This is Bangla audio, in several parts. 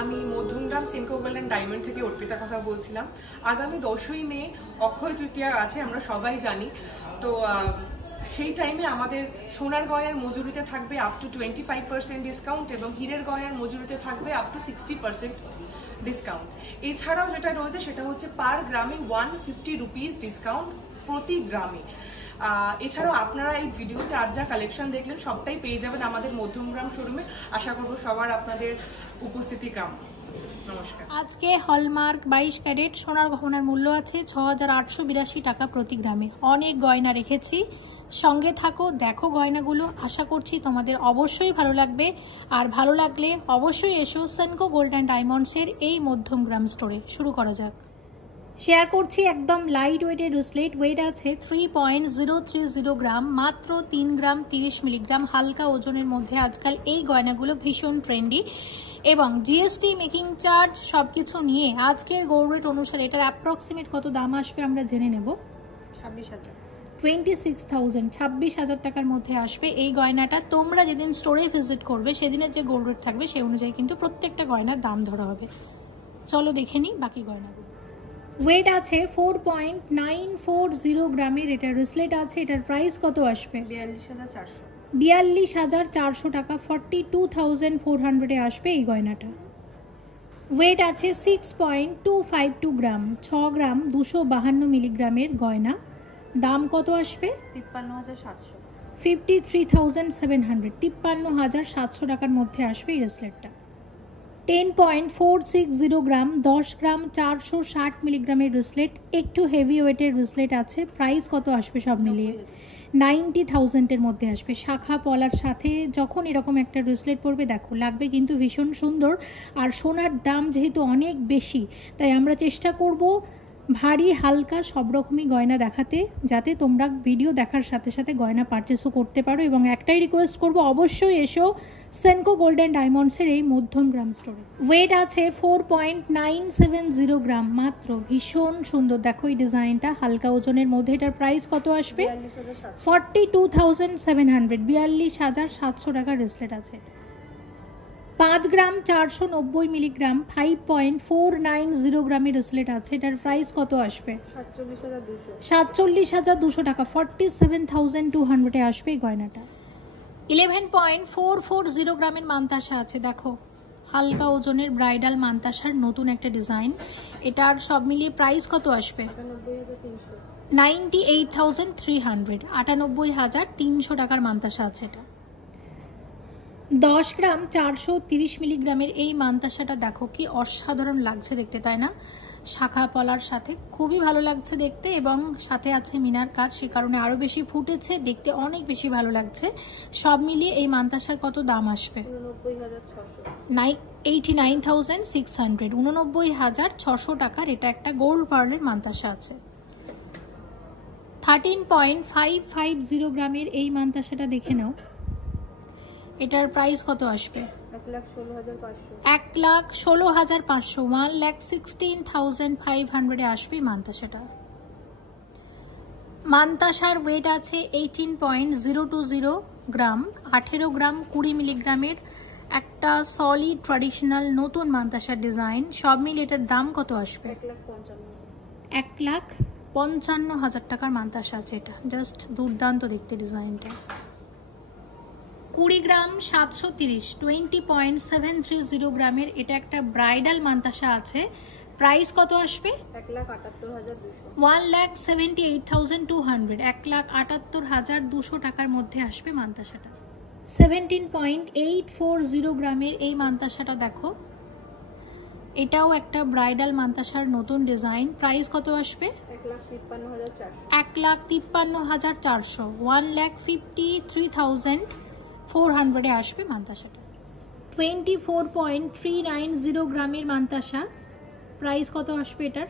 আমি Madhyamgram Senco gold and diamond থেকে অর্পিতা কথা বলছিলাম। আগামী 10ই মে অক্ষয় তৃতীয়া আছে, আমরা সবাই জানি। তো সেই টাইমে আমাদের সোনার গয়নার মজুরিতে থাকবে আপ টু 25% ডিসকাউন্ট এবং হীরের গয়নার মজুরিতে থাকবে আপ টু 60% ডিসকাউন্ট। এছাড়াও যেটা রয়েছে সেটা হচ্ছে পার গ্রামে 150 রুপিস ডিসকাউন্ট প্রতি গ্রামে। এছাড়াও আপনারা এই ভিডিওতে আজ যা কালেকশন দেখলেন সবটাই পেয়ে যাবেন আমাদের মধ্যমগ্রাম শোরুমে। আশা করব সবার আপনাদের উপস্থিতি কাম্য। নমস্কার। আজকে হলমার্ক 22 ক্যারেট সোনার গহনার মূল্য আছে 6882 টাকা প্রতি গ্রামে। অনেক গয়না রেখেছি, সঙ্গে থাকো, দেখো গয়নাগুলো। আশা করছি তোমাদের অবশ্যই ভালো লাগবে, আর ভালো লাগলে অবশ্যই এসো সেনকো গোল্ড অ্যান্ড ডায়মন্ডসের এই মধ্যমগ্রাম স্টোরে। শুরু করা যাক। শেয়ার করছি একদম লাইট ওয়েটের ব্রেসলেট। ওয়েট আছে 3.030 গ্রাম, মাত্র 3 গ্রাম 30 মিলিগ্রাম। হালকা ওজনের মধ্যে আজকাল এই গয়নাগুলো ভীষণ ট্রেন্ডি এবং জিএসটি মেকিং চার্জ সব কিছু নিয়ে আজকের গোল্ড রেট অনুসারে এটার অ্যাপ্রক্সিমেট কত দাম আসবে আমরা জেনে নেব। 26,000 টাকার মধ্যে আসবে এই গয়নাটা। তোমরা যেদিন স্টোরে ভিজিট করবে সেদিনের যে গোল্ড রেট থাকবে সেই অনুযায়ী কিন্তু প্রত্যেকটা গয়নার দাম ধরা হবে। চলো দেখে নিই বাকি গয়নাগুলো। ওয়েট আছে 4.940 গ্রামের এটা ব্রেসলেট আছে। এটার প্রাইস কত আসবে? 42,400 টাকা, 42,400 আসবে এই গয়নাটা। ওয়েট আছে 6.252 গ্রাম, 6 গ্রাম 252 মিলিগ্রামের গয়না। দাম কত আসবে? 53,700, 53,700 টাকার মধ্যে আসবে এই ব্রেসলেটটা। 10.460 গ্রাম, 10 গ্রাম 460 মিলিগ্রামের ব্রেসলেট। একটু হেভি ওয়েটের ব্রেসলেট আছে। প্রাইস কত আসবে সব মিলিয়ে? 90,000-এর মধ্যে আসবে। শাখা পলার সাথে যখন এরকম একটা ব্রেসলেট পরবে দেখো লাগবে কিন্তু ভীষণ সুন্দর। আর সোনার দাম যেহেতু অনেক বেশি, তাই আমরা চেষ্টা করব ভারী হালকা সব রকমই গয়না দেখাতে, যাতে তোমরা ভিডিও দেখার সাথে সাথে গয়না পারচেসও করতে পারো। এবং একটাই রিকোয়েস্ট করব, অবশ্যই এসো সেনকো গোল্ড অ্যান্ড ডায়মন্ডসের এই মধ্যমগ্রাম স্টোরে। ওয়েট আছে 4.970 গ্রাম মাত্র। ভীষণ সুন্দর, দেখো এই ডিজাইনটা হালকা ওজনের মধ্যে। এটার প্রাইস কত আসবে? 42,700, 42,700 টাকার ব্রেসলেট আছে। 5 গ্রাম 490 মিলিগ্রাম, 5.490 গ্রামের ব্রেসলেট আছে। এটার প্রাইস কত আসবে? 47,200 টাকা, 47,200 আসবে এই গয়নাটা। 11.440 গ্রামের মান্তাসা আছে। দেখো হালকা ওজনের ব্রাইডাল মান্তাসার নতুন একটা ডিজাইন। এটার সব মিলিয়ে প্রাইস কত আসবে? 98,300, 98,300 টাকার মান্তাসা আছে এটা। 10 গ্রাম 430 মিলিগ্রামের এই মান্তাসাটা দেখো কি অসাধারণ লাগছে দেখতে, তাই না? শাখা পলার সাথে খুবই ভালো লাগছে দেখতে, এবং সাথে আছে মিনার কাজ, সে কারণে আরো বেশি ফুটেছে, দেখতে অনেক বেশি ভালো লাগছে। সব মিলিয়ে এই মান্তাসার কত দাম আসবে? 89,600, 89,600 টাকার এটা একটা গোল্ড পার্লের মান্তাসা আছে। 13.550 গ্রামের এই মান্তাসাটা দেখে নাও। এটার প্রাইস কত আসবে? 1,16,500, 1,16,500 আসবে মান্তাসাটা। মান্তাসার ওয়েট আছে 18.020 গ্রাম, 18 গ্রাম 20 মিলিগ্রামের একটা সলিড ট্র্যাডিশনাল নতুন মান্তাসার ডিজাইন। সব মিলে এটার দাম কত আসবে? 1,55,000 টাকার মান্তাসা আছে এটা। জাস্ট দুর্দান্ত দেখতে ডিজাইনটা। 20 গ্রাম 730, 20.730 গ্রামের এটা একটা ব্রাইডাল মান্তাসা আছে। প্রাইস কত আসবে? 1,78,200, 1,78,200 টাকার মধ্যে আসবে মান্তাসাটা। 17.840 গ্রামের এই মান্তাসাটা দেখো, এটাও একটা ব্রাইডাল মান্তাসার নতুন ডিজাইন। প্রাইস কত আসবে? 1,53,400, 1,53,400 আসবে মান্তাসাটা। 24.390 গ্রামের মান্তাসা। প্রাইস কত আসবে এটার?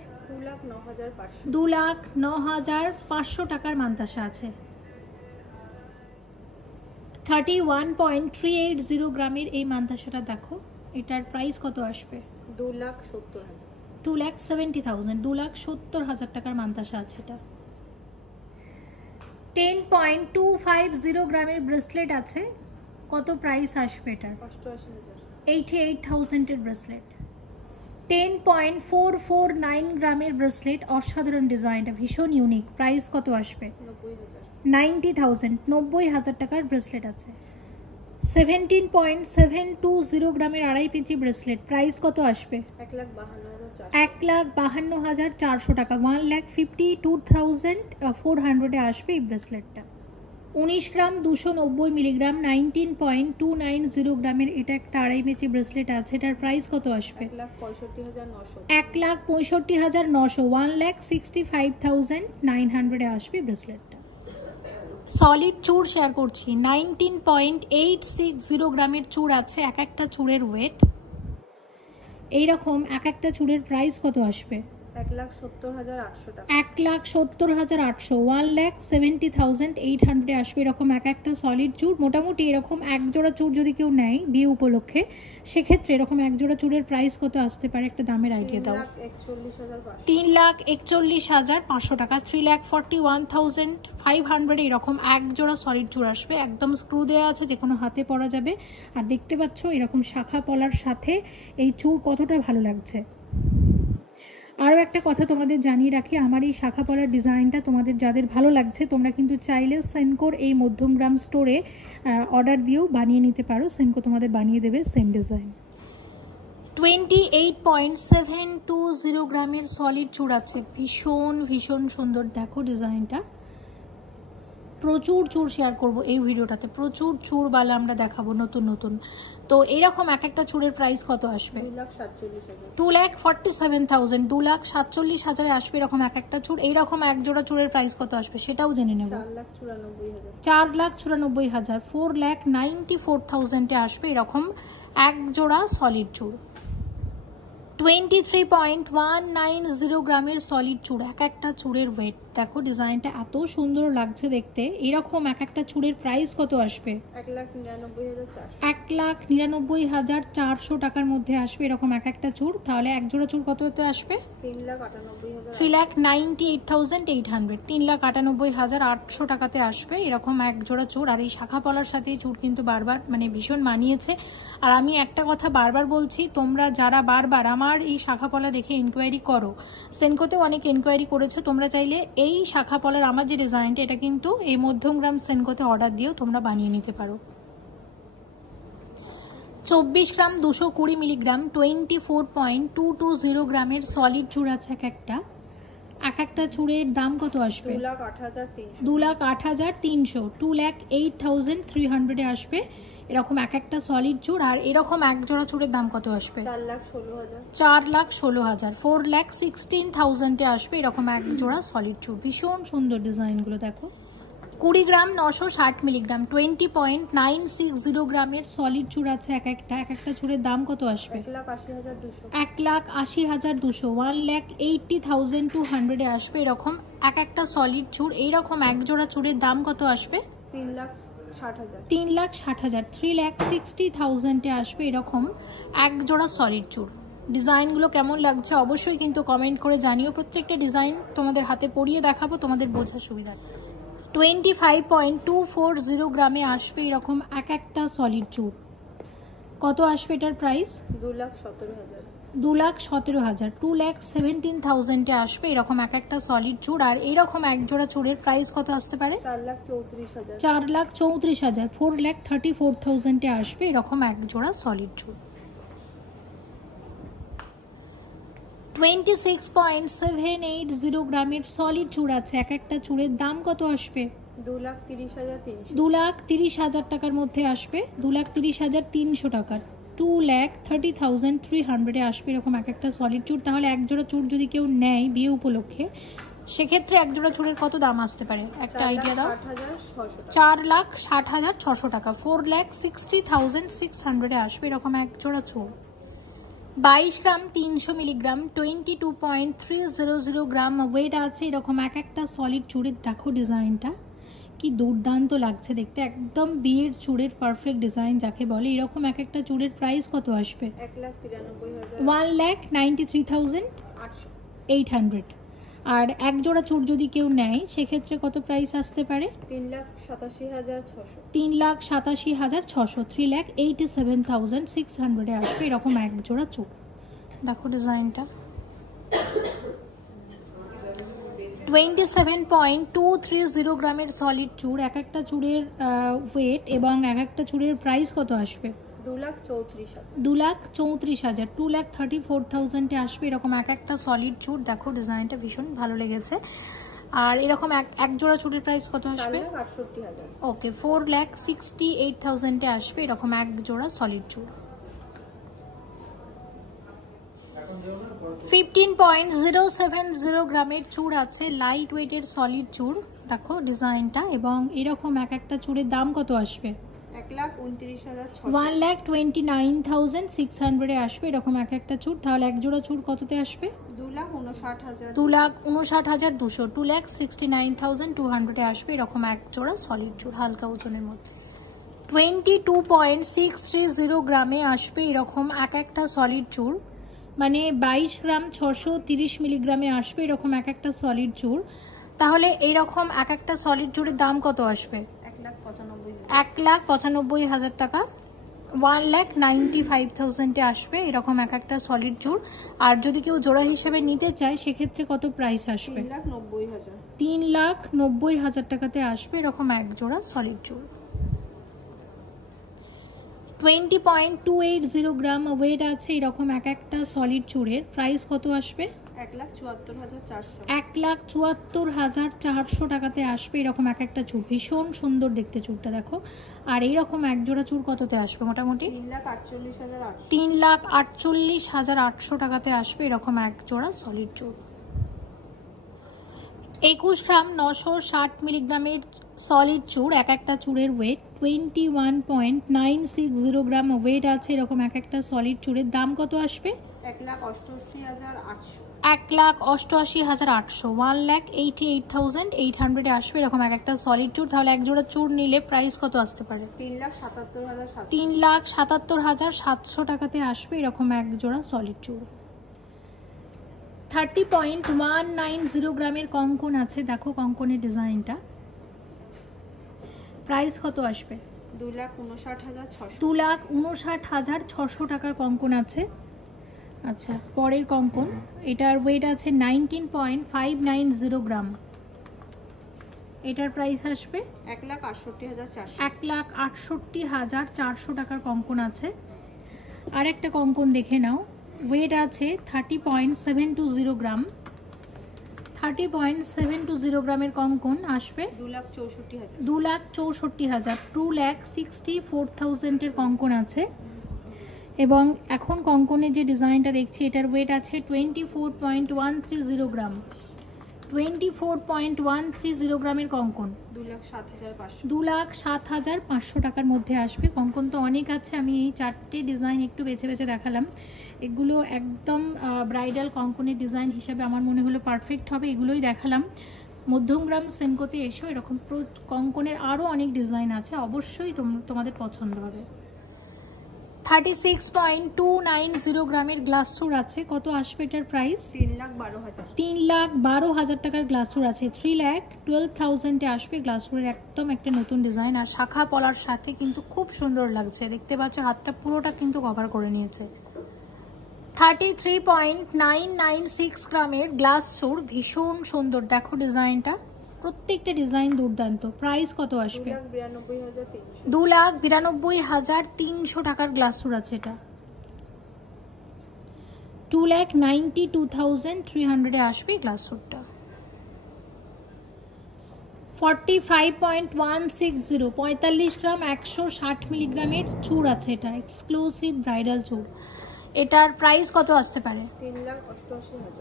2,09,500 টাকার মান্তাসা আছে। 31.380 গ্রামের এই মান্তাসাটা দেখো, এটার প্রাইস কত আসবে? 2,70,000, 2,70,000 টাকার মান্তাসা আছে এটা। 10.250 গ্রামের ব্রেসলেট আছে। কত প্রাইস আসবে এটার? 88,000 এর ব্রেসলেট। 10.449 গ্রামের ব্রেসলেট, অসাধারণ ডিজাইনটা ভীষণ ইউনিক। প্রাইস কত আসবে? 90,000, 90,000 টাকার ব্রেসলেট আছে। 17.720 গ্রামের আড়াই পিঞ্চি ব্রেসলেট, প্রাইস কত আসবে? 1,52,400 টাকা, 1,52,400 আসবে এই ব্রেসলেটটা। 19 গ্রাম 290 মিলিগ্রাম 19.290 গ্রামের এটা একটা আড়াই পিঞ্চি ব্রেসলেট আছে, এটার প্রাইস কত আসবে? 1,65,900, 1,65,900 আসবে ব্রেসলেটটা। সলিড চূড় শেয়ার করছি, 19.860 গ্রামের চূড় আছে, এক একটা চূড়ের ওয়েট এইরকম। এক একটা চূড়ের প্রাইস কত আসবে? 1,70,800 টাকা, 1,70,800, 1,70,800 আসবে এরকম এক একটা সলিড চূড়। মোটামুটি এরকম এক জোড়া চূড় যদি কেউ নেয় বিয়ে উপলক্ষে, সেক্ষেত্রে এরকম এক জোড়া চূড়ের প্রাইস কত আসতে পারে? একটা দামের আইডিয়া দাও। 3,41,500 টাকা, 3,41,500 এরকম এক জোড়া সলিড চূড় আসবে। একদম স্ক্রু দেওয়া আছে, যে কোনো হাতে পরা যাবে। আর দেখতে পাচ্ছ এরকম শাখা পলার সাথে এই চূড় কতটা ভালো লাগছে। আরও একটা কথা তোমাদের জানিয়ে রাখি, আমার এই শাখা পলার ডিজাইনটা তোমাদের যাদের ভালো লাগছে, তোমরা কিন্তু চাইলে সেনকোর এই মধ্যমগ্রাম স্টোরে অর্ডার দিয়েও বানিয়ে নিতে পারো। সেনকো তোমাদের বানিয়ে দেবে সেম ডিজাইন। 28.720 গ্রামের সলিড চূড় আছে, ভীষণ ভীষণ সুন্দর। দেখো ডিজাইনটা, প্রচুর চূড় শেয়ার করব এই ভিডিওটাতে, প্রচুর চূড়বালা আমরা দেখাবো নতুন নতুন। তো এইরকম এক একটা চূড়ের প্রাইস কত আসবে? 2,47,000, 2,47,000 আসবে এরকম এক একটা চূড়। এইরকম এক জোড়া চূড়ের প্রাইস কত আসবে সেটাও জেনে নেব। 4,94,000, 4,94,000 আসবে এরকম এক জোড়া সলিড চূড়। 23.190 গ্রামের সলিড চূড়, এক একটা চূড়ের ওয়েট। দেখো ডিজাইনটা এত সুন্দর লাগছে দেখতে। এরকম এক একটা চূড়ের প্রাইস কত আসবে? 1,99,400 টাকার মধ্যে আসবে এরকম এক একটা চূড়। তাহলে এক জোড়া চূড় কততে আসবে? 3,98,800, 3,98,800 টাকাতে আসবে এরকম এক জোড়া চূড়। আর এই শাখা পলার সাথে চূড় কিন্তু বারবার ভীষণ মানিয়েছে। আর আমি একটা কথা বারবার বলছি, তোমরা যারা বারবার আমার এই শাখা পলা দেখে ইনকোয়ারি করো, সেনকোতেও অনেক ইনকোয়ারি করেছো, তোমরা চাইলে এই শাখা পলার আমার যে ডিজাইনটা, এটা কিন্তু এই মধ্যমগ্রাম সেনকোতে অর্ডার দিয়েও তোমরা বানিয়ে নিতে পারো। 24 গ্রাম 220 মিলিগ্রাম 24.220 গ্রামের সলিড চূড় আছে এক একটা। এক একটা চূড়ের দাম কত আসবে? 2,08,300, 2,08,300 আসবে এরকম এক একটা সলিড চূড়। আর এরকম এক জোড়া চূড়ের দাম কত আসবে? 4,16,000, 4,16,000 আসবে এরকম এক জোড়া সলিড চূড়। ভীষণ সুন্দর ডিজাইনগুলো দেখো। 20 গ্রাম 960 মিলিগ্রাম 20.960 গ্রামের সলিড চূড় আছে এক একটা। এক একটা চূড়ের দাম কত আসবে? 1,80,200, 1,80,200 আসবে এরকম এক একটা সলিড চূড়। এইরকম এক জোড়া চূড়ের দাম কত আসবে? 3,60,000, 3,60,000 আসবে এরকম এক জোড়া সলিড চূড়। ডিজাইনগুলো কেমন লাগছে অবশ্যই কিন্তু কমেন্ট করে জানিও। প্রত্যেকটা ডিজাইন তোমাদের হাতে পরিয়ে দেখাবো তোমাদের বোঝার সুবিধা। 25.240 গ্রামে আসবে এরকম এক একটা সলিড চূড়। কত আসবে এটার প্রাইস? 2,17,000, 2,17,000 আসবে এরকম এক একটা সলিড চূড়। আর এইরকম এক জোড়া চূড়ের প্রাইস কত আসতে পারে? 4,34,000, 4,34,000 আসবে এরকম এক জোড়া সলিড চূড়। 26.780 গ্রামের সলিড চূড় আছে এক একটা চূড়ের দাম কত আসবে? 2,30,000 টাকার মধ্যে আসবে, 2,30,300 টাকা, 2,30,300 আসবে এরকম এক একটা সলিড চূড়। তাহলে এক জোড়া চূড় যদি কেউ নেয় বিয়ে উপলক্ষে, সেক্ষেত্রে এক জোড়া চূড়ের কত দাম আসতে পারে একটা আইডিয়া দাও। 4,60,600 টাকা, 4,60,600 আসবে এরকম এক জোড়া চূড়। 22 গ্রাম 300 মিলিগ্রাম 22.300 গ্রাম ওয়েট আছে এরকম এক একটা সলিড চূড়ের। দেখো ডিজাইনটা কি দুর্দান্ত লাগছে দেখতে, একদম বিয়ের চূড়ের পারফেক্ট ডিজাইন যাকে বলে। এরকম এক একটা চূড়ের প্রাইস কত আসবে? 1,93,800। আর এক জোড়া চূড় যদি কেউ নেয় সেক্ষেত্রে কত প্রাইস আসতে পারে? 3,87,600, 3,87,600, 3,87,600 আসবে এরকম এক জোড়া চূড়। দেখো ডিজাইনটা 27.230 গ্রামের সলিড চুড়। এক একটা চুড়ের ওয়েট এবং এক একটা চুড়ের প্রাইস কত আসবে? 2,34,000। 2,34,000 আসবে এরকম এক একটা সলিড চুড়। দেখো ডিজাইনটা ভীষণ ভালো লেগেছে। আর এরকম এক জোড়া চুড়ির প্রাইস কত আসবে? 4,68,000। ওকে, 4,68,000 আসবে এরকম এক জোড়া সলিড চুড়। 15.070 গ্রামের চুড় আছে, লাইট ওয়েটের সলিড চুড়। দেখো ডিজাইনটা, এবং এরকম এক একটা চুড়ের দাম কত আসবে? 1,29,600। 1,29,600 আসবে এরকম এক একটা চুড়। তাহলে এক জোড়া চুড় কততে আসবে? 2,59,000। 2,59,200, 2,69,200 আসবে এরকম এক জোড়া সলিড চুড় হালকা ওজনের মধ্যে। 22.630 গ্রামে আসবে এরকম এক একটা সলিড চুড়, মানে 22 গ্রাম 630 মিলিগ্রামে আসবে এরকম এক একটা সলিড চুড়। তাহলে এইরকম এক একটা সলিড চুড়ের দাম কত আসবে? 1,95,000 টাকা। 1,95,000 আসবে এরকম এক একটা সলিড চুড়। আর যদি কেউ জোড়া হিসেবে নিতে চায় সেক্ষেত্রে কত প্রাইস আসবে? 3,90,000। 3,90,000 টাকাতে আসবে এরকম এক জোড়া সলিড চুড়। 20.280 গ্রাম ওয়েট আছে এরকম এক একটা সলিড চুড়ের প্রাইস কত আসবে? 1,74,400। 1,74,400 টাকাতে আসবে এরকম এক একটা চুড়। ভীষণ সুন্দর দেখতে চুড়টা দেখো। আর এইরকম এক জোড়া চুড় কততে আসবে মোটামুটি? 3,48,800। 3,48,800 টাকাতে আসবে এরকম এক জোড়া সলিড চুড়। 21 গ্রাম 960 মিলিগ্রামের সলিড চুড়, এক একটা চুড়ের ওয়েট 21.960 গ্রাম ওয়েট আছে এরকম এক একটা সলিড চুড়ের দাম কত আসবে? 1,88,800। 1,88,800, 1,88,800 আসবে এরকম এক একটা সলিড চুড়। তাহলে এক জোড়া চুড় নিলে প্রাইস কত আসতে পারে? 3,77,700। 3,77,700 টাকাতে আসবে এরকম এক জোড়া সলিড চুড়। 30.190 গ্রামের কঙ্কন আছে। দেখো কঙ্কনের ডিজাইনটা, প্রাইস কত আসবে? 2,59,600। 2,59,600 টাকার কঙ্কন আছে। আচ্ছা, পরের কঙ্কন, এটার ওয়েট আছে 19.590 গ্রাম। এটার প্রাইস আসবে 1,68,400। 1,68,400 টাকার কঙ্কন আছে। আর একটা কঙ্কন দেখে নাও, ওয়েট আছে 30.720 গ্রাম। 30.720 গ্রামের কঙ্কন আসবে 2,64,000। 2,64,000, 2,64,000 এর কঙ্কন আছে। এবং এখন কঙ্কনের যে ডিজাইনটা দেখছি এটার ওয়েট আছে 24.130 গ্রাম। 24.130 গ্রামের কঙ্কন 2,07,500। 2,07,500 টাকার মধ্যে আসবে। কঙ্কন তো অনেক আছে, আমি এই চারটে ডিজাইন একটু বেছে বেছে দেখালাম। এগুলো একদম ব্রাইডাল কঙ্কনের ডিজাইন হিসাবে আমার মনে হলো পারফেক্ট হবে, এগুলোই দেখালাম। মধ্যমগ্রাম সেনকোতে এসো, এরকম কঙ্কনের আরও অনেক ডিজাইন আছে, অবশ্যই তোমাদের পছন্দ হবে। 36.290 গ্রামের গ্লাস চুড় আছে। কত আসবে এটার প্রাইস? 3,12,000। 3,12,000 টাকার গ্লাস চুড় আছে। 3,12,000 আসবে গ্লাস চুড়ের একদম একটা নতুন ডিজাইন। আর শাখা পলার সাথে কিন্তু খুব সুন্দর লাগছে, দেখতে পাচ্ছ হাতটা পুরোটা কিন্তু কভার করে নিয়েছে। 33.996 গ্রামের গ্লাস চুড়, ভীষণ সুন্দর দেখো ডিজাইনটা, প্রত্যেকটা ডিজাইন দুর্দান্ত। প্রাইস কত আসবে? 2,92,300। 2,92,300 টাকার গ্লাস চুড় আছে এটা। 2,92,300 আসবে গ্লাস চুড়টা। 45.160, 45 গ্রাম 160 মিলিগ্রামের চুড় আছে এটা, এক্সক্লুসিভ ব্রাইডাল চুড়। এটার প্রাইস কত আসতে পারে?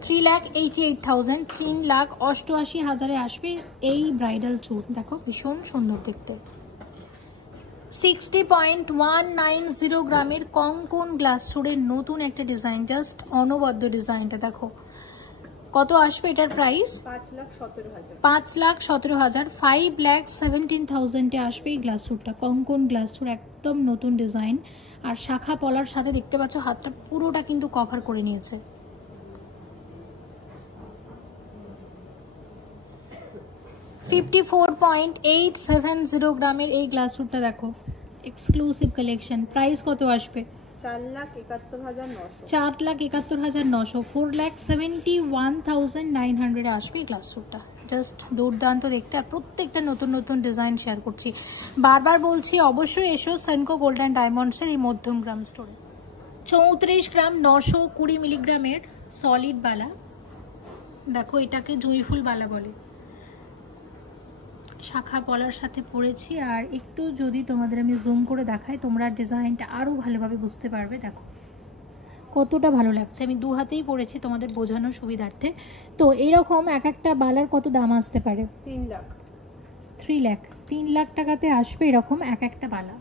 3,88,000। 3,88,000 আসবে এই ব্রাইডাল চুড়। দেখো ভীষণ সুন্দর দেখতে। 60.190 গ্রামের কঙ্কন গ্লাস চুড়ের নতুন একটা ডিজাইন, জাস্ট অনবদ্য ডিজাইনটা দেখো। কত আসবে এটার প্রাইস? 5,17,000। 5,17,000, 5,17,000 আসবে এই গ্লাস চুড়টা। কঙ্কন গ্লাস চুড়, একদম নতুন ডিজাইন। আর শাখা পলার সাথে দেখতে পাচ্ছ হাতটা পুরোটা কিন্তু কভার করে নিয়েছে। 54.870 গ্রামের এই গ্লাস চুড়টা দেখো, এক্সক্লুসিভ কালেকশন। প্রাইস কত আসবে? 4,71,900। 4,71,900, 4,71,900 আসবে এই গ্লাস স্যুটটা। জাস্ট দুর্দান্ত দেখতে, আর প্রত্যেকটা নতুন নতুন ডিজাইন শেয়ার করছি। বারবার বলছি অবশ্যই এসো সেনকো গোল্ড অ্যান্ড ডায়মন্ডসের এই মধ্যমগ্রাম স্টোরে। 34 গ্রাম 920 মিলিগ্রামের সলিড বালা, দেখো এটাকে জুঁইফুল বালা বলে, শাখা পলার সাথে পরেছি। আর একটু যদি তোমাদের আমি জুম করে দেখাই তোমরা ডিজাইনটা আরও ভালোভাবে বুঝতে পারবে। দেখো কতটা ভালো লাগছে, আমি দু হাতেই পরেছি তোমাদের বোঝানোর সুবিধার্থে। তো এইরকম এক একটা বালার কত দাম আসতে পারে? 3 লাখ। 3 লাখ, 3 লাখ টাকাতে আসবে এরকম এক একটা বালা।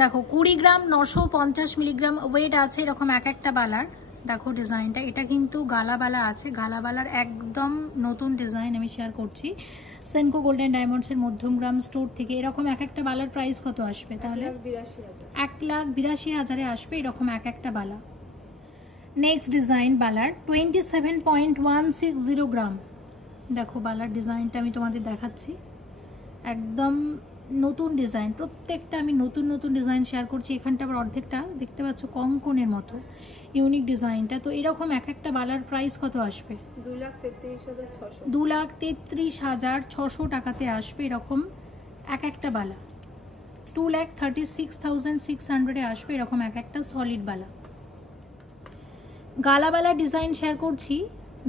দেখো 20 গ্রাম 950 মিলিগ্রাম ওয়েট আছে এরকম এক একটা বালার। দেখো ডিজাইনটা, এটা কিন্তু গালাবালা আছে, গালাবালার একদম নতুন ডিজাইন আমি শেয়ার করছি সেনকো গোল্ড অ্যান্ড ডায়মন্ডসের মধ্যমগ্রাম স্টোর থেকে। এরকম এক একটা বালার প্রাইস কত আসবে তাহলে? 1,82,000 আসবে এরকম এক একটা বালা। নেক্সট ডিজাইন বালার 27.160 গ্রাম। দেখো বালার ডিজাইনটা আমি তোমাদের দেখাচ্ছি, একদম নতুন ডিজাইন, প্রত্যেকটা আমি নতুন নতুন ডিজাইন শেয়ার করছি। এখানটা আবার অর্ধেকটা দেখতে পাচ্ছ কঙ্কনের মতো, ইউনিক ডিজাইনটা। তো এরকম এক একটা বালার প্রাইস কত আসবে? 2,33,600। 2,33,600 টাকাতে আসবে এরকম এক একটা বালা। 2,36,600 আসবে এরকম এক একটা সলিড বালা। গালাবালা ডিজাইন শেয়ার করছি,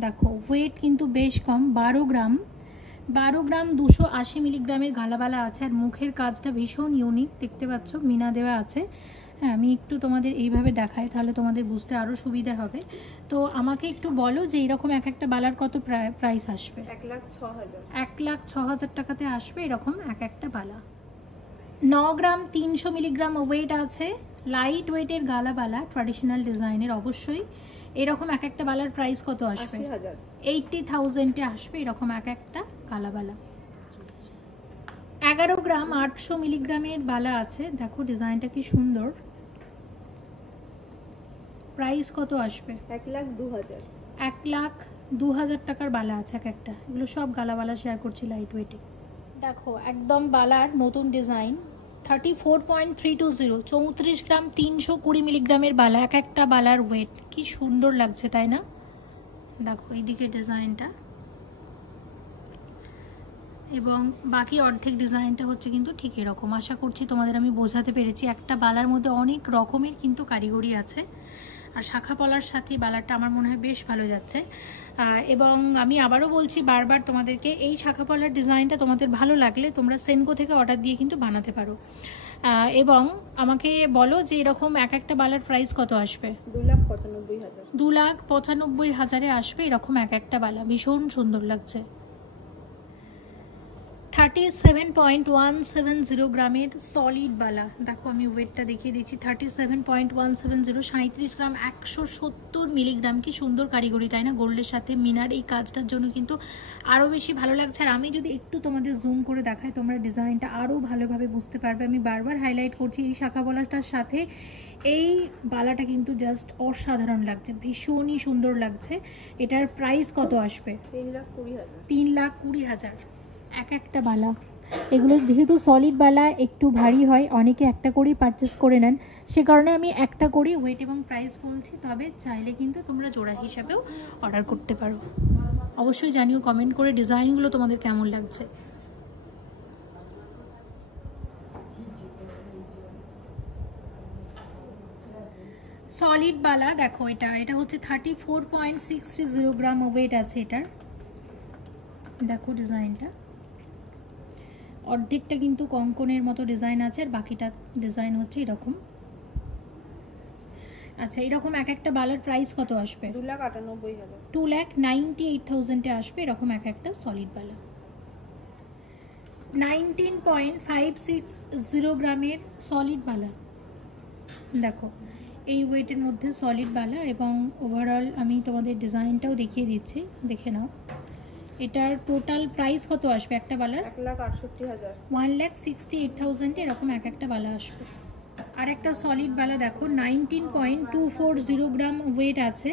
দেখো ওয়েট কিন্তু বেশ কম, 12 গ্রাম 280 মিলিগ্রামের গালাবালা আছে। আর মুখের কাজটা ভীষণ ইউনিক, দেখতে পাচ্ছ মিনা দেওয়া আছে। হ্যাঁ আমি একটু তোমাদের এইভাবে দেখাই তাহলে তোমাদের বুঝতে আরও সুবিধা হবে। তো আমাকে একটু বলো যে এইরকম এক একটা বালার কত প্রাইস আসবে? 1,06,000। 1,06,000 টাকাতে আসবে এরকম এক একটা বালা। 9 গ্রাম 300 মিলিগ্রাম ওয়েট আছে, লাইট ওয়েটের গালাবালা, ট্র্যাডিশনাল ডিজাইনের। অবশ্যই এরকম এক একটা বালার প্রাইস কত আসবে? 80,000 আসবে এরকম এক একটা গালাবালা। 11 গ্রাম 800 মিলিগ্রামের বালা আছে, দেখো ডিজাইনটা কি সুন্দর। প্রাইস কত আসবে? 1,02,000। 1,02,000 টাকার বালা আছে এক একটা। এগুলো সব গালাবালা শেয়ার করছি লাইট ওয়েটে। দেখো একদম বালার নতুন ডিজাইন 34.320, 34 গ্রাম 320 মিলিগ্রামের বালা, এক একটা বালার ওয়েট। কি সুন্দর লাগছে তাই না? দেখো এইদিকে ডিজাইনটা, এবং বাকি অর্ধেক ডিজাইনটা হচ্ছে কিন্তু ঠিক এরকম। আশা করছি তোমাদের আমি বোঝাতে পেরেছি। একটা বালার মধ্যে অনেক রকমের কিন্তু কারিগরি আছে, আর শাখা পলার সাথে বালারটা আমার মনে হয় বেশ ভালো যাচ্ছে। এবং আমি আবারও বলছি বারবার তোমাদেরকে, এই শাখা পলার ডিজাইনটা তোমাদের ভালো লাগলে তোমরা সেনকো থেকে অর্ডার দিয়ে কিন্তু বানাতে পারো। এবং আমাকে বলো যে এরকম এক একটা বালার প্রাইস কত আসবে? 2,95,000। 2,95,000 আসবে এরকম এক একটা বালা, ভীষণ সুন্দর লাগছে। 37.170 গ্রামের সলিড বালা, দেখো আমি ওয়েটটা দেখিয়ে দিচ্ছি। 37.170, 37 গ্রাম 170 মিলিগ্রাম। কি সুন্দর কারিগরি তাই না? গোল্ডের সাথে মিনার এই কাজটার জন্য কিন্তু আরও বেশি ভালো লাগছে। আর আমি যদি একটু তোমাদের জুম করে দেখাই তোমরা ডিজাইনটা আরও ভালোভাবে বুঝতে পারবে। আমি বারবার হাইলাইট করছি এই শাখা বলাটার সাথে এই বালাটা কিন্তু জাস্ট অসাধারণ লাগছে, ভীষণই সুন্দর লাগছে। এটার প্রাইস কত আসবে? 3,20,000। 3,20,000 এক একটা বালা। এগুলো যেহেতু সলিড বালা একটু ভারী হয়, অনেকে একটা করেই পারচেস করে নেন, সে কারণে আমি একটা করেই ওয়েট এবং প্রাইস বলছি। তবে চাইলে কিন্তু তোমরা জোড়া হিসাবেও অর্ডার করতে পারো। অবশ্যই জানিও কমেন্ট করে ডিজাইনগুলো তোমাদের কেমন লাগছে। সলিড বালা দেখো, এটা হচ্ছে 34.630 গ্রাম ওয়েট আছে এটার। দেখো ডিজাইনটা, অর্ধেকটা কিন্তু কঙ্কনের মতো ডিজাইন আছে, আর বাকিটা ডিজাইন হচ্ছে এরকম। আচ্ছা এরকম এক একটা বালার প্রাইস কত আসবে? 2,98,000। 2,98,000 আসবে এরকম এক একটা সলিড বালা। 19.560 গ্রামের সলিড বালা, দেখো এই ওয়েটের মধ্যে সলিড বালা। এবং ওভারঅল আমি তোমাদের ডিজাইনটাও দেখিয়ে দিচ্ছি, দেখে নাও। এটার টোটাল প্রাইস কত আসবে একটা বালার? 1,68,000। 1,68,000 এরকম এক একটা বালা আসবে। আর একটা সলিড বালা দেখো 19.240 গ্রাম ওয়েট আছে,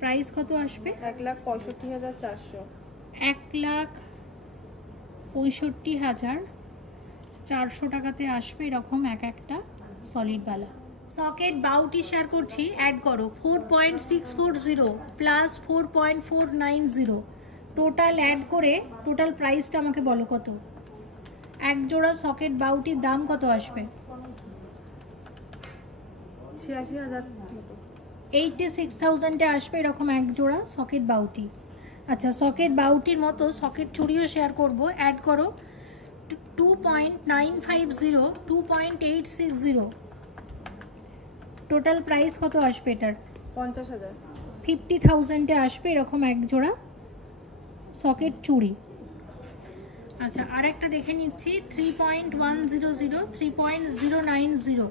প্রাইস কত আসবে? 1,65,400। 65,400 টাকাতে আসবে এরকম এক একটা সলিড বালা। সকেট বাউটি শেয়ার করছি, অ্যাড করো 4.640 প্লাস 4.490, টোটাল অ্যাড করে টোটাল প্রাইসটা আমাকে বলো কত। এক জোড়া সকেট বাউটির দাম কত আসবে? 86,000 মতো। 86,000-এ আসবে এরকম এক জোড়া সকেট বাউটি। আচ্ছা, সকেট বাউটির মতো সকেট চুড়িও শেয়ার করব, অ্যাড করো 2.950 2.860, টোটাল প্রাইস কত আসবে এটার? 50,000। 50,000-এ আসবে এরকম এক জোড়া সকেট চুড়ি। আচ্ছা, আরেকটা দেখে নিচ্ছি 3.100 3.090,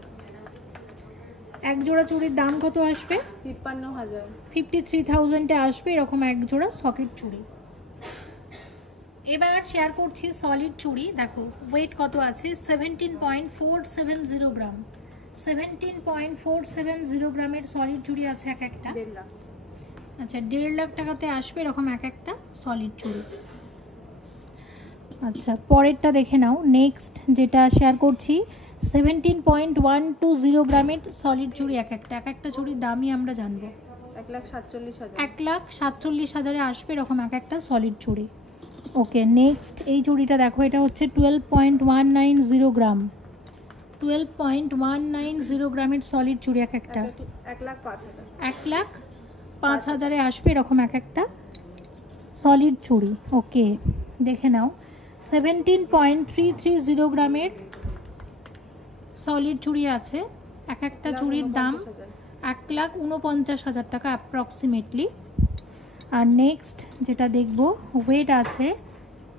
এক জোড়া চুড়ির দাম কত আসবে? 53,000। 53,000-এ আসবে এরকম এক জোড়া সকেট চুড়ি। এবার শেয়ার করছি সলিড চুড়ি। দেখো ওয়েট কত আছে, 17.470 গ্রাম। 17.470 গ্রামের সলিড চুড়ি আছে এক একটা। 1.5 লাখ। আচ্ছা, 1.5 লাখ টাকাতে আসবে এরকম এক একটা সলিড চুড়ি। আচ্ছা, পরেরটা দেখে নাও। নেক্সট যেটা শেয়ার করছি 17.120 গ্রামের সলিড চুড়ি এক একটা চুড়ির দামই আমরা জানবো। 1,47,000। 1,47,000-এ আসবে এরকম এক একটা সলিড চুড়ি। ওকে, নেক্সট এই চুড়িটা দেখো, এটা হচ্ছে 12.190 গ্রাম। 12.190 গ্রামের সলিড চুড়ি এক একটা। 1,05,000। 1,05,000-এ আসবে এরকম এক একটা সলিড চুড়ি। ওকে, দেখে নাও 17.330 গ্রামের সলিড চুড়ি আছে এক একটা চুড়ির দাম 1,49,000 টাকা অ্যাপ্রক্সিমেটলি। আর নেক্সট যেটা দেখব, ওয়েট আছে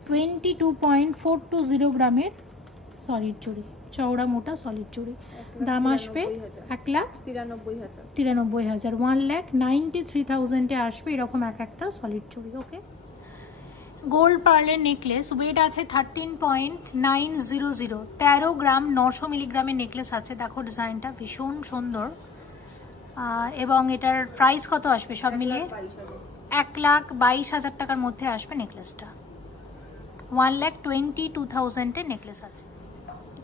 22.420 গ্রামের সলিড চুড়ি, চওড়া মোটা সলিড চুড়ি, দাম আসবে 1,93,000 1,93,000-এ আসবে এরকম এক একটা সলিড চুড়ি। ওকে, গোল্ড পার্লের নেকলেস, ওয়েট আছে 13.900, 13 গ্রাম 900 মিলিগ্রামের নেকলেস আছে। দেখো ডিজাইনটা ভীষণ সুন্দর, এবং এটার প্রাইস কত আসবে সব মিলিয়ে? 1,22,000 টাকার মধ্যে আসবে নেকলেসটা। 1,22,000-এর নেকলেস আছে।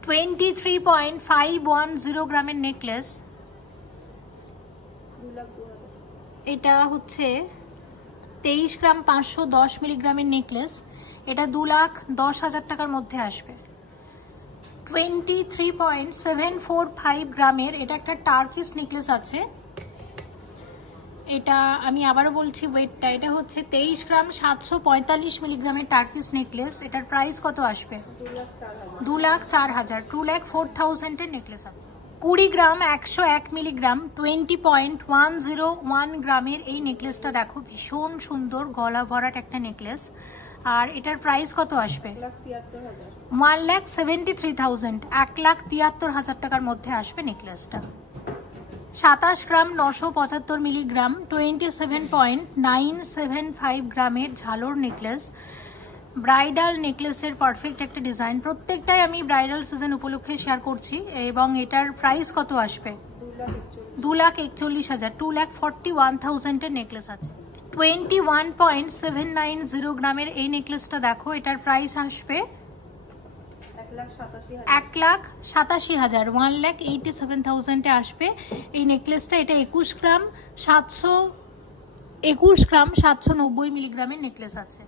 23.510 গ্রামের নেকলেস, এটা হচ্ছে 23 গ্রাম 510 মিলিগ্রামের নেকলেস, এটা 2,10,000 টাকার মধ্যে আসবে। 23.745 গ্রামের এটা একটা টার্কিশ নেকলেস আছে। এটা আমি আবারও বলছি ওয়েটটা, এটা হচ্ছে 23 গ্রাম 745 মিলিগ্রামের টার্কিশ নেকলেস, এটার প্রাইস কত আসবে? 2,04,000 2,04,000-এর নেকলেস আছে। 20 গ্রাম 101 মিলিগ্রাম 20.101 গ্রামের এই নেকলেসটা দেখো ভীষণ সুন্দর, গলা ভরাট একটা নেকলেস, আর এটার প্রাইস কত আসবে? 1,73,000 1,73,000 টাকার মধ্যে আসবে নেকলেসটা। 27 গ্রাম 975 মিলিগ্রাম 27.975 গ্রামের ঝালর নেকলেস, ব্রাইডাল নেকলেসের পারফেক্ট একটা ডিজাইন, প্রত্যেকটাই আমি ব্রাইডাল সিজন উপলক্ষে শেয়ার করছি, এবং এটার প্রাইস কত আসবে? 2,41,000 2,41,000-এর নেকলেস আছে। 21.790 গ্রামের এই নেকলেসটা দেখো, এটার প্রাইস আসবে 1,87,000 1,87,000-এ আসবে এই নেকলেসটা। এটা 21 গ্রাম 790 মিলিগ্রামের নেকলেস আছে।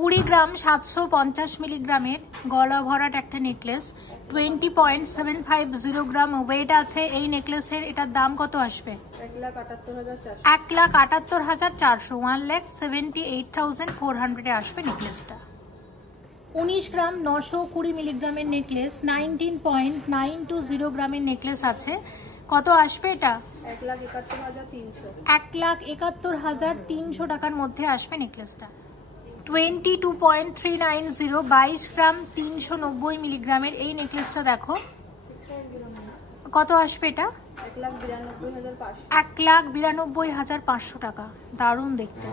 20 গ্রাম 750 মিলিগ্রামের গলা ভরাট একটা নেকলেস, 20.750 গ্রাম ওয়েট আছে এই নেকলেসের, এটার দাম কত আসবে? 1,78,400 1,78,400-এ আসবে নেকলেসটা। 19 গ্রাম 920 মিলিগ্রামের নেকলেস, 19.920 গ্রামের নেকলেস আছে, কত আসবে এটা? 1,71,300 1,71,300 টাকার মধ্যে আসবে নেকলেসটা। 22.390 22 গ্রাম 390 মিলিগ্রামের এই নেকলেসটা দেখো, কত আসবে এটা? 1,92,500 টাকা, দারুণ দেখতে।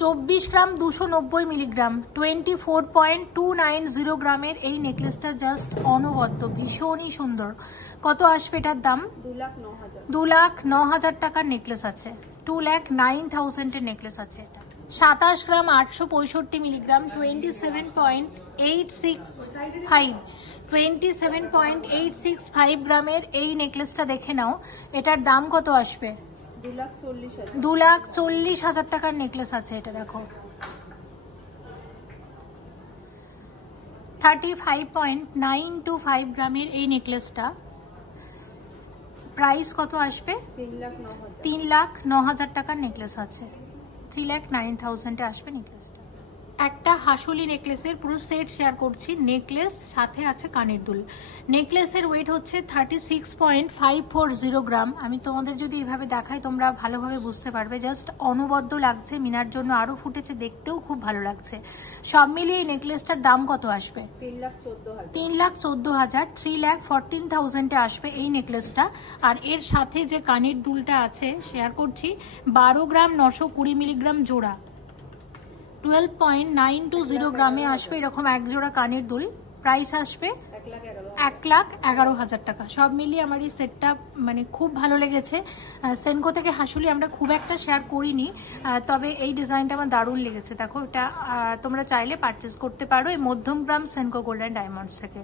24 গ্রাম 290 মিলিগ্রাম 24.290 গ্রামের এই নেকলেসটা জাস্ট অনবদ্য, ভীষণই সুন্দর, কত আসবে এটার দাম? 2,09,000 2,09,000 টাকার নেকলেস আছে। 2,09,000-এর নেকলেস আছে এটা। 27 গ্রাম 865 মিলিগ্রাম 27.865 27.865 গ্রামের এই নেকলেসটা দেখে নাও। এটার দাম কত আসবে? 2,40,000 টাকার নেকলেস আছে এটা। দেখো 35.925 গ্রামের এই নেকলেসটা প্রাইস কত আসবে? 3,09,000 টাকার নেকলেস আছে। 3,09,000 আসবে নেকলেসটা। একটা হাসুলি নেকলেসের পুরো সেট শেয়ার করছি। নেকলেস সাথে আছে কানের দুল। নেকলেসের ওয়েট হচ্ছে 36.540 গ্রাম। আমি তোমাদের যদি এইভাবে দেখাই তোমরা ভালোভাবে বুঝতে পারবে। জাস্ট অনবদ্য লাগছে, মিনার জন্য আরো ফুটেছে, দেখতেও খুব ভালো লাগছে। সব মিলিয়ে এই নেকলেসটার দাম কত আসবে? 3,14,000 3,14,000 আসবে এই নেকলেসটা। আর এর সাথে যে কানের দুলটা আছে শেয়ার করছি, 12 গ্রাম 920 মিলিগ্রাম জোড়া, 12.920 গ্রামে আসবে এরকম এক জোড়া কানের দুল। প্রাইস আসবে 1,11,000 টাকা। সব মিলিয়ে আমার এই সেটটা মানে খুব ভালো লেগেছে। সেনকো থেকে হাসুলি আমরা খুব একটা শেয়ার করিনি, তবে এই ডিজাইনটা আমার দারুণ লেগেছে। দেখো এটা তোমরা চাইলে পারচেস করতে পারো এই মধ্যমগ্রাম সেনকো গোল্ডেন ডায়মন্ডস থেকে।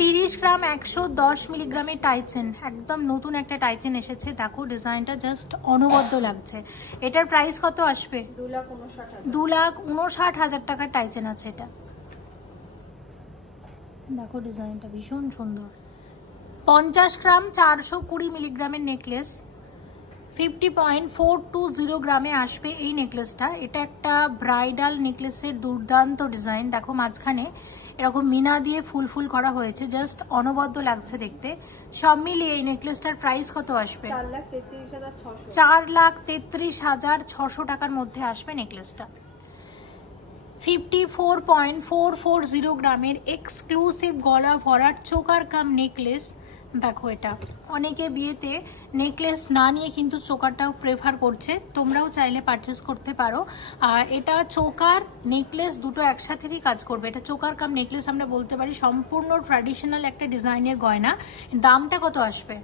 30 গ্রাম 110 মিলিগ্রামের টাইচেন, একদম নতুন একটা টাইচেন এসেছে। দেখো ডিজাইনটা জাস্ট অনবদ্য লাগছে। এটার প্রাইস কত আসবে? 2,59,000 টাকার টাইচেন আছে এটা। দেখো ডিজাইনটা ভীষণ সুন্দর। 50 গ্রাম 420 মিলিগ্রামের নেকলেস, 50.420 গ্রামে আসবে এই নেকলেসটা। এটা একটা ব্রাইডাল নেকলেসের দুর্দান্ত ডিজাইন। দেখো মাঝখানে এরকম মিনা দিয়ে ফুল ফুল করা হয়েছে, জাস্ট অনবদ্য লাগছে দেখতে। সব মিলিয়ে এই নেকলেসটার প্রাইস কত আসবে? 4,33,600 টাকার মধ্যে আসবে নেকলেসটা। 54.440 গ্রামের এক্সক্লুসিভ গলা ভরাট চোকার কাম নেকলেস। দেখো এটা অনেকে বিয়েতে নেকলেস না নিয়ে কিন্তু চোকারটাও প্রেফার করছে, তোমরাও চাইলে পারচেস করতে পারো। আর এটা চোকার নেকলেস দুটো একসাথেই কাজ করবে। এটা চোকার কাম নেকলেস আমরা বলতে পারি, সম্পূর্ণ ট্র্যাডিশনাল একটা ডিজাইনের গয়না। দামটা কত আসবে?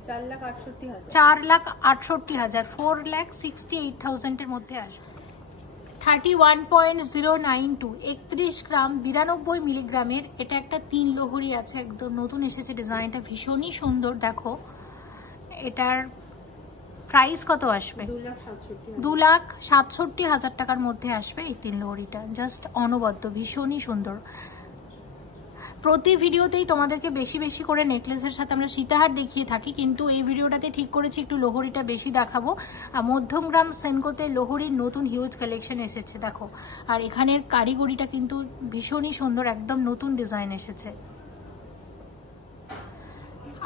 4,68,000 4,68,000 এর মধ্যে আসবে। 31.092 31 গ্রাম 92 মিলিগ্রামের এটা একটা 3 লোহরি আছে, একদম নতুন এসেছে ডিজাইনটা, ভীষণই সুন্দর। দেখো এটার প্রাইস কত আসবে? 2,67,000 টাকার মধ্যে আসবে এই 3 লোহরিটা। জাস্ট অনবদ্য, ভীষণই সুন্দর। প্রতি ভিডিওতেই তোমাদেরকে বেশি বেশি করে নেকলেসের সাথে আমরা সীতাহার দেখিয়ে থাকি, কিন্তু এই ভিডিওটাতে ঠিক করেছি একটু লোহরিটা বেশি দেখাবো। মধ্যমগ্রাম সেনকোতে লোহরির নতুন হিউজ কালেকশন এসেছে দেখো। আর এখানের কারিগরিটা কিন্তু ভীষণই সুন্দর, একদম নতুন ডিজাইন এসেছে।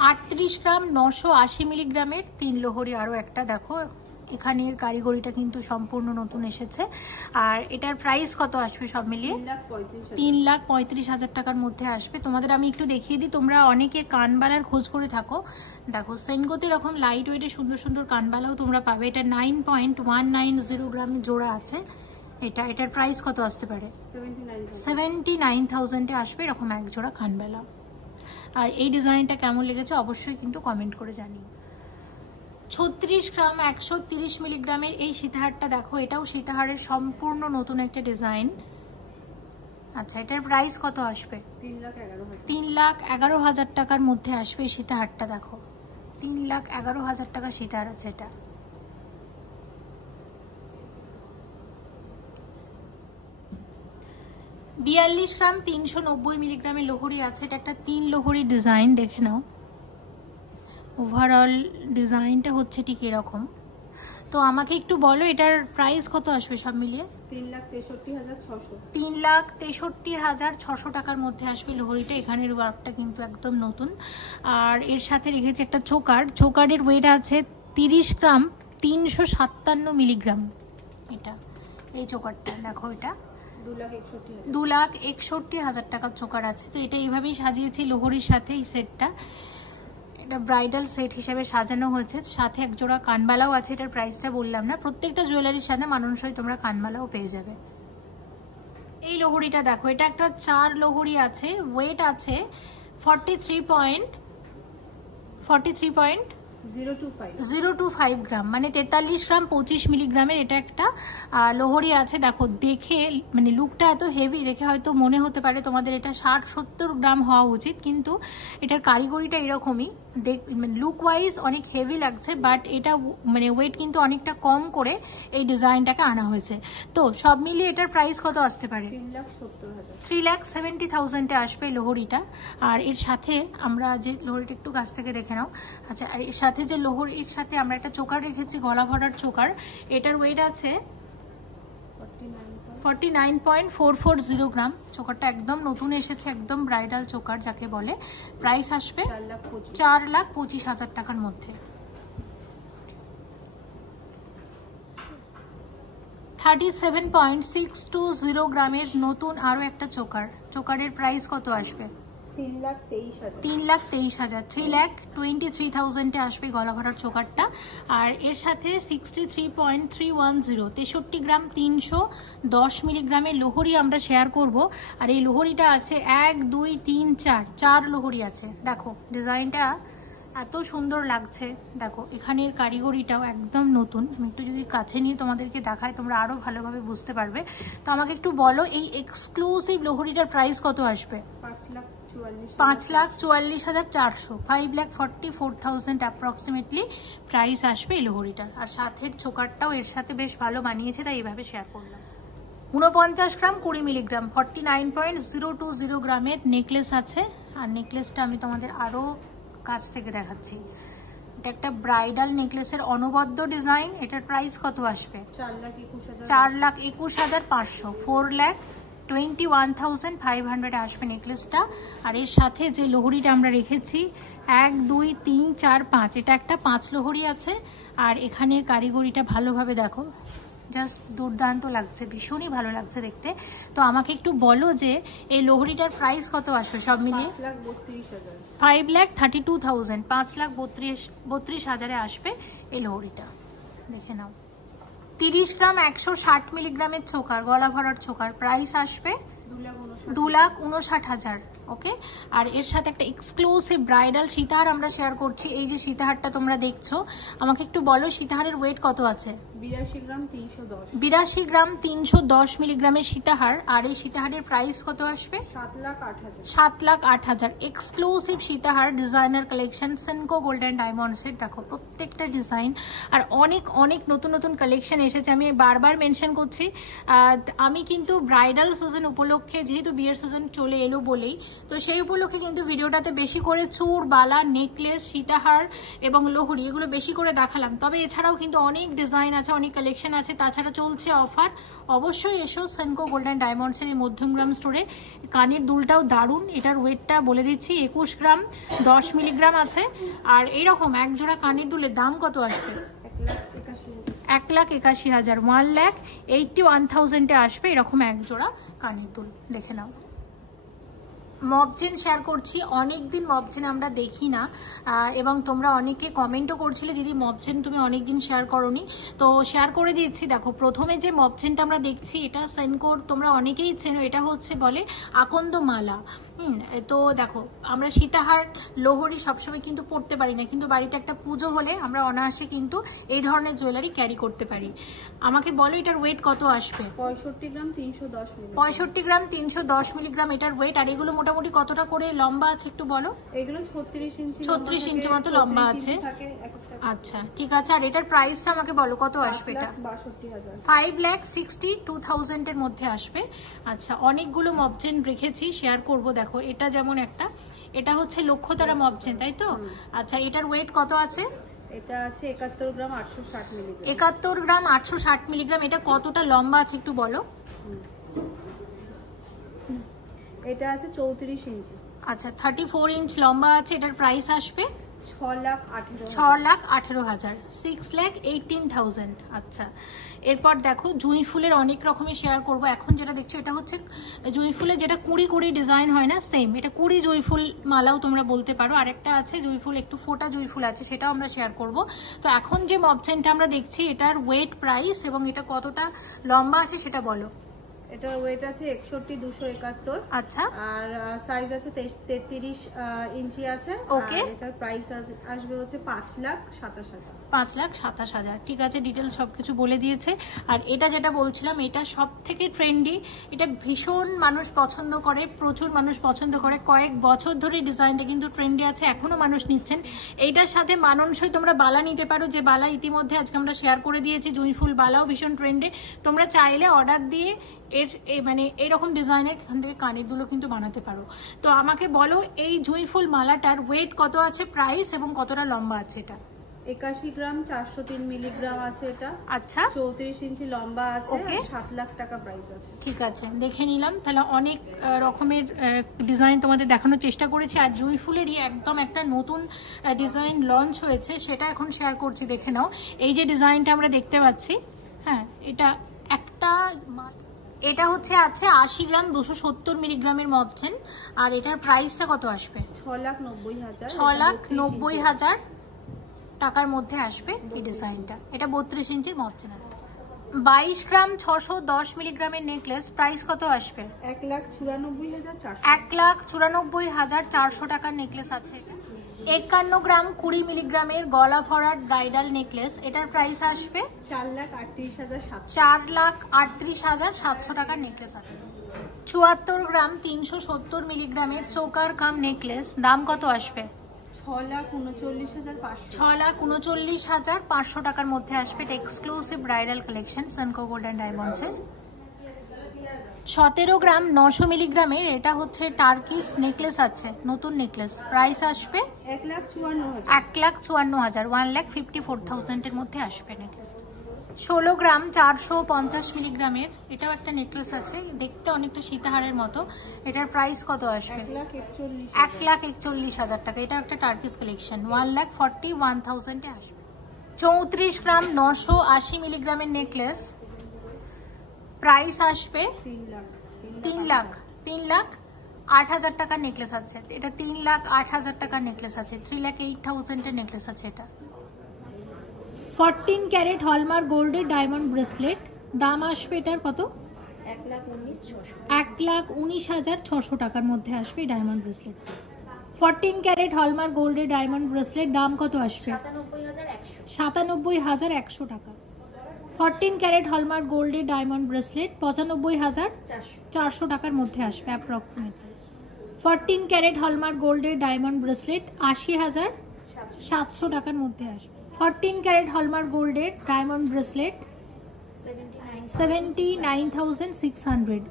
38 গ্রাম 980 মিলিগ্রামের 3 লোহরি আরও একটা। দেখো এখানের কারিগরিটা কিন্তু সম্পূর্ণ নতুন এসেছে। আর এটার প্রাইস কত আসবে সব মিলিয়ে? 3,35,000 টাকার মধ্যে আসবে। তোমাদের আমি একটু দেখিয়ে দিই, তোমরা অনেকে কানবালার খোঁজ করে থাকো। দেখো সেনকোতে এরকম লাইট ওয়েটের সুন্দর সুন্দর কানবালাও তোমরা পাবে। এটা 9.190 গ্রাম জোড়া আছে। এটার প্রাইস কত আসতে পারে? 79,000 আসবে এরকম এক জোড়া কানবালা। আর এই ডিজাইনটা কেমন লেগেছে অবশ্যই কিন্তু কমেন্ট করে জানিও। 36 গ্রাম 130 মিলিগ্রামের এই সীতাহারটা দেখো, এটাও সীতাহারের সম্পূর্ণ নতুন একটা ডিজাইন। আচ্ছা এটার প্রাইস কত আসবে? 3,11,000 টাকার মধ্যে আসবে সীতাহারটা। দেখো 3,11,000 টাকা সীতাহার আছে এটা। বিয়াল্লিশ গ্রাম 390 মিলিগ্রামের লোহরি আছে। এটা একটা 3 লোহরি ডিজাইন, দেখে নাও। ওভারঅল ডিজাইনটা হচ্ছে ঠিক এরকম। তো আমাকে একটু বলো এটার প্রাইস কত আসবে সব মিলিয়ে? 3,63,600 টাকার মধ্যে আসবে লোহরিটা। এখানের ওয়ার্কটা কিন্তু একদম নতুন। আর এর সাথে রেখেছে একটা চোকার। চোকারের ওয়েট আছে 30 গ্রাম 357 মিলিগ্রাম। এটা এই চোকারটা দেখো, এটা 2,61,000 টাকার চোকার আছে। তো এটা এইভাবেই সাজিয়েছি লোহরির সাথে এই সেটটা। এটা ব্রাইডাল সেট হিসেবে সাজানো হয়েছে, সাথে এক জোড়া কানবালাও আছে। এটার প্রাইসটা বললাম না, প্রত্যেকটা জুয়েলারির সাথে মানানসই তোমরা কানবালাও পেয়ে যাবে। এই লোহরিটা দেখো, এটা একটা 4 লোহরি আছে, ওয়েট আছে 43.0 025 গ্রাম, মানে 43 গ্রাম 25 মিলিগ্রামের এটা একটা লোহরি আছে। দেখো দেখে মানে লুকটা এত হেভি দেখে হয়তো মনে হতে পারে তোমাদের এটা 60-70 গ্রাম হওয়া উচিত, কিন্তু এটার কারিগরিটা এরকমই, লুক ওয়াইজ অনেক হেভি লাগছে, বাট এটা মানে ওয়েট কিন্তু অনেকটা কম করে এই ডিজাইনটাকে আনা হয়েছে। তো সব মিলিয়ে এটার প্রাইস কত আসতে পারে? 3,70,000 আসবে লোহরিটা। আর এর সাথে আমরা যে লোহরিটা একটু কাছ থেকে দেখে নাও। আচ্ছা, আর এর সাথে যে লোহরির সাথে আমরা একটা চোকার রেখেছি, গলা ভরার চোকার, এটার ওয়েট আছে 49.440 গ্রাম। চোকারটা একদম নতুন এসেছে, একদম ব্রাইডাল চোকার যাকে বলে। প্রাইস আসবে 4,25,000 টাকার মধ্যে। 37.620 গ্রামের নতুন আরো একটা চোকার। চোকারের প্রাইস কত আসবে? 3,23,000, 3,23,000 আসবে গলা ভরার চোকারটা। আর এর সাথে 63.310 63 গ্রাম 310 মিলিগ্রামের লোহরি আমরা শেয়ার করব। আর এই লোহরিটা আছে 1 2 3 4 লোহরি আছে। দেখো ডিজাইনটা এত সুন্দর লাগছে, দেখো এখানের কারিগরিটাও একদম নতুন। আমি একটু যদি কাছে নিয়ে তোমাদেরকে দেখাই তোমরা আরো ভালোভাবে বুঝতে পারবে। তো আমাকে একটু বলো এই এক্সক্লুসিভ লোহরিটার প্রাইস কত আসবে? 5,44,400, 5,44,000 অ্যাপ্রক্সিমেটলি প্রাইস আসবে এই লোহরিটার। আর সাথের চোকারটাও এর সাথে বেশ ভালো বানিয়েছে, তাই এইভাবে শেয়ার করলাম। 49 গ্রাম 20 মিলিগ্রাম 49.020 গ্রামের নেকলেস আছে। আর নেকলেসটা আমি তোমাদের আরো কাছ থেকে দেখাচ্ছি। এটা একটা ব্রাইডাল নেকলেসের অনবদ্য ডিজাইন। এটার প্রাইস কত আসবে? 4,21,500, 4,21,500 আসবে নেকলেসটা। আর এর সাথে যে লোহরিটা আমরা রেখেছি 1 2 3 4 5, এটা একটা 5 লোহরি আছে। আর এখানে কারিগরিটা ভালোভাবে দেখো, জাস্ট দুর্দান্ত লাগছে, ভীষণই ভালো লাগছে দেখতে। তো আমাকে একটু বলো যে এই লোহরিটার প্রাইস কত আসবে সব মিলিয়ে? 5,32,000, 5,32,000 আসবে এই লোহরিটা। দেখে নাও 30 গ্রাম 160 মিলিগ্রামের চোকার, গলা ভরার চোকার, প্রাইস আসবে 2,59,000। ওকে। আর এর সাথে একটা এক্সক্লুসিভ ব্রাইডাল সীতাহার আমরা শেয়ার করছি। এই যে সীতাহারটা তোমরা দেখছো, আমাকে একটু বলো সীতাহারের ওয়েট কত আছে? 82 গ্রাম 310 মিলিগ্রামের সীতাহার। আর এই সীতাহারের প্রাইস কত আসবে? 7,08,000। এক্সক্লুসিভ সীতাহার, ডিজাইনার কালেকশন, সেনকো গোল্ডেন ডায়মন্ডসের। দেখো প্রত্যেকটা ডিজাইন আর অনেক অনেক নতুন নতুন কালেকশন এসেছে। আমি বারবার মেনশন করছি, আমি কিন্তু ব্রাইডাল সিজন উপলক্ষে, যেহেতু বিয়ের সিজন চলে এলো বলেই, তো সেই উপলক্ষে কিন্তু ভিডিওটাতে বেশি করে চূড়, বালা, নেকলেস, সীতাহার এবং লোহরি এগুলো বেশি করে দেখালাম। তবে এছাড়াও কিন্তু অনেক ডিজাইন আছে, অনেক কালেকশন আছে। তাছাড়া চলছে অফার, অবশ্যই এসো সেনকো গোল্ডেন ডায়মন্ডসের এই মধ্যমগ্রাম স্টোরে। কানের দুলটাও দারুণ, এটার ওয়েটটা বলে দিচ্ছি 21 গ্রাম 10 মিলিগ্রাম আছে। আর এইরকম এক জোড়া কানের দুলের দাম কত আসবে? 1,81,000, 1,81,000 আসবে এরকম এক জোড়া কানের দুল। দেখে নাও। মবচেন শেয়ার করছি, অনেকদিন মবচেন আমরা দেখি না, এবং তোমরা অনেকে কমেন্টও করছিলে দিদি মবচেন তুমি অনেকদিন শেয়ার করোনি, তো শেয়ার করে দিচ্ছি। দেখো প্রথমে যে মবচেনটা আমরা দেখছি এটা সেনকোর, তোমরা অনেকেই চেনো, এটা হচ্ছে বলে আকন্দ মালা। তো দেখো আমরা সীতাহার, লোহরি সবসময় কিন্তু পড়তে পারি না, কিন্তু বাড়িতে একটা পুজো হলে আমরা অনায়াসে কিন্তু এই ধরনের জুয়েলারি ক্যারি করতে পারি। আমাকে বলো এটার ওয়েট কত আসবে? 65 গ্রাম 310 মিলিগ্রাম। 65 গ্রাম 310 মিলিগ্রাম এটার ওয়েট। আর এগুলো মোটামুটি কতটা করে লম্বা আছে একটু বলো? এগুলো 36 ইঞ্চি, 36 ইঞ্চি মতো লম্বা আছে। আচ্ছা ঠিক আছে। আর এটার প্রাইসটা আমাকে বলো কত আসবে? এটা 5,62,000 এর মধ্যে আসবে। আচ্ছা অনেকগুলো মবচেন রেখেছি, শেয়ার করব। দেখো এটা যেমন একটা, এটা হচ্ছে লক্ষ্যতারা মবচেন, তাই তো? আচ্ছা এটার ওয়েট কত আছে? এটা আছে 71 গ্রাম 860 মিলিগ্রাম। 71 গ্রাম 860 মিলিগ্রাম। এটা কতটা লম্বা আছে একটু বলো? এটা আছে 34 ইঞ্চি। আচ্ছা 34 ইঞ্চ লম্বা আছে। এটার প্রাইস আসবে 6,18,000, 6,18,000। আচ্ছা এরপর দেখো জুঁই ফুলের অনেক রকমের শেয়ার করব। এখন যেটা দেখছো এটা হচ্ছে জুঁই ফুলের যেটা কুড়ি কুড়ি ডিজাইন হয় না, সেম এটা কুড়ি জুঁই ফুল মালাও তোমরা বলতে পারো। আরেকটা আছে জুঁই ফুল, একটু ফোটা জুঁই ফুল আছে, সেটাও আমরা শেয়ার করব। তো এখন যে মবচেনটা আমরা দেখছি এটার ওয়েট, প্রাইস এবং এটা কতটা লম্বা আছে সেটা বলো। এটার ওয়েট আছে 61 271। আচ্ছা, আর সাইজ আছে 33 ইঞ্চি আছে। ওকে, এটার প্রাইস আসবে হচ্ছে 5,27,000। 5,27,000। ঠিক আছে, ডিটেলস সবকিছু বলে দিয়েছে। আর এটা যেটা বলছিলাম, এটা সব থেকে ট্রেন্ডি, এটা ভীষণ মানুষ পছন্দ করে, প্রচুর মানুষ পছন্দ করে, কয়েক বছর ধরে ডিজাইনটা কিন্তু ট্রেন্ডি আছে, এখনো মানুষ নিচ্ছেন। এইটার সাথে মানানসই তোমরা বালা নিতে পারো, যে বালা ইতিমধ্যে আজকে আমরা শেয়ার করে দিয়েছি, জুঁই ফুল বালাও ভীষণ ট্রেন্ডে। তোমরা চাইলে অর্ডার দিয়ে মানে এইরকম ডিজাইনের এখান থেকে কানের দুলো কিন্তু বানাতে পারো। তো আমাকে বলো, এই জুঁই ফুল মালাটার ওয়েট কত আছে, প্রাইস এবং কতটা লম্বা আছে? এটা 81 গ্রাম 403 মিলিগ্রাম আছে এটা। আচ্ছা, 34 ইঞ্চি লম্বা আছে। ওকে, 7 লাখ টাকা প্রাইস আছে। ঠিক আছে, দেখে নিলাম। তাহলে অনেক রকমের ডিজাইন তোমাদের দেখানোর চেষ্টা করেছি। আর জুঁই ফুলেরই একদম একটা নতুন ডিজাইন লঞ্চ হয়েছে, সেটা এখন শেয়ার করছি, দেখে নাও। এই যে ডিজাইনটা আমরা দেখতে পাচ্ছি, হ্যাঁ, এটা হচ্ছে আছে 80 গ্রাম 270 মিলিগ্রামের মপচেন। আর এটার প্রাইসটা কত আসবে? 6,90,000। 6,90,000 টাকার মধ্যে আসবে এই ডিজাইনটা। এটা 32 ইঞ্চির মপচেন আছে। 22 গ্রাম 610 মিলিগ্রামের নেকলেস, প্রাইস কত আসবে? 1,94,400। 1,94,400 টাকার নেকলেস আছে এটা। 51 গ্রাম 20 মিলিগ্রামের গলা ভরাট ব্রাইডাল নেকলেস, এটার প্রাইস আসবে 4,38,700। 4,38,700 টাকার নেকলেস আছে। 74 গ্রাম 370 মিলিগ্রামের চোকার কাম নেকলেস, দাম কত আসবে? 6,39,500। 6,39,500 টাকার মধ্যে আসবে। এটা exclusive bridal collection Senco gold and ডায়মন্ডসের। 17 গ্রাম 900 মিলিগ্রামের এটা হচ্ছে টার্কিস নেকলেস আছে, নতুন নেকলেস, প্রাইস আসবে 1,54,000। 1,54,000, 1,54,000 এর মধ্যে আসবে নেকলেস। 16 গ্রাম 450 মিলিগ্রামের এটাও একটা নেকলেস আছে, দেখতে অনেকটা সীতাহারের মতো, এটার প্রাইস কত আসবে? 1,41,000 টাকা। এটা একটা টার্কিস কালেকশন, 1,41,000 এ আসবে। 34 গ্রাম 980 মিলিগ্রামের নেকলেস, প্রাইস আসবে 3,08,000 টাকার নেকলেস আছে। এটা 3,08,000 টাকার নেকলেস আছে, 3,08,000 এর নেকলেস আছে এটা। 14 ক্যারেট হলমার্ক গোল্ডের ডায়মন্ড ব্রেসলেট, দাম আসবে এটার কত? 1,19,600 টাকার মধ্যে আসবে ডায়মন্ড ব্রেসলেট। 14 ক্যারেট হলমার্ক গোল্ডের ডায়মন্ড ব্রেসলেট, দাম কত আসবে? 97,100 টাকা। 14 ক্যারেট হলমার্ক গোল্ডের ডায়মন্ড ব্রেসলেট 95,400 টাকার মধ্যে আসবে অ্যাপ্রক্সিমেটলি। 14 ক্যারেট হলমার্ক গোল্ডের ডায়মন্ড ব্রেসলেট 80,700 টাকার মধ্যে আসবে। 14 ক্যারেট হলমার্ক গোল্ডের ডায়মন্ড ব্রেসলেট 79,600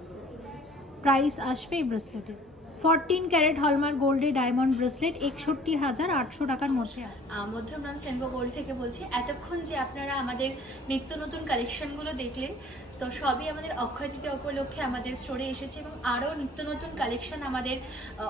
প্রাইস আসবে এই ব্রেসলেটের। 14 ক্যারেট হলমার্ক গোল্ডের ডায়মন্ড ব্রেসলেট 61,800 টাকার মধ্যে আসবে। মধ্যমগ্রাম সেনকো গোল্ড থেকে বলছি। এতক্ষণ যে আপনারা আমাদের নিত্য নতুন কালেকশনগুলো দেখলেন, তো সবই আমাদের অক্ষয় তৃতীয়া উপলক্ষে আমাদের স্টোরে এসেছে এবং আরও নিত্য নতুন কালেকশন আমাদের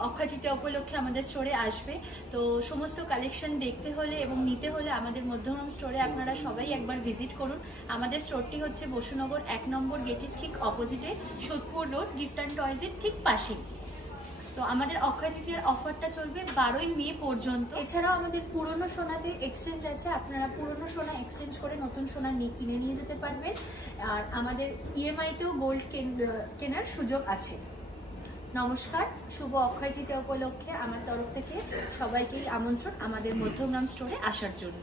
অক্ষয় তৃতীয়া উপলক্ষে আমাদের স্টোরে আসবে। তো সমস্ত কালেকশন দেখতে হলে এবং নিতে হলে আমাদের মধ্যমগ্রাম স্টোরে আপনারা সবাই একবার ভিজিট করুন। আমাদের স্টোরটি হচ্ছে বসুনগর 1 নম্বর গেটের ঠিক অপোজিটে, সোদপুর রোড, গিফট অ্যান্ড টয়েজের ঠিক পাশেই। তো আমাদের অক্ষয় তৃতীয়ার অফারটা চলবে 12ই মে পর্যন্ত। এছাড়াও আমাদের পুরনো সোনাতে এক্সচেঞ্জ আছে, আপনারা পুরনো সোনা এক্সচেঞ্জ করে নতুন সোনা কিনে নিয়ে যেতে পারবেন। আর আমাদের ইএমআইতেও গোল্ড কেনার সুযোগ আছে। নমস্কার, শুভ অক্ষয় তৃতীয়া উপলক্ষে আমার তরফ থেকে সবাইকেই আমন্ত্রণ আমাদের মধ্যমগ্রাম স্টোরে আসার জন্য।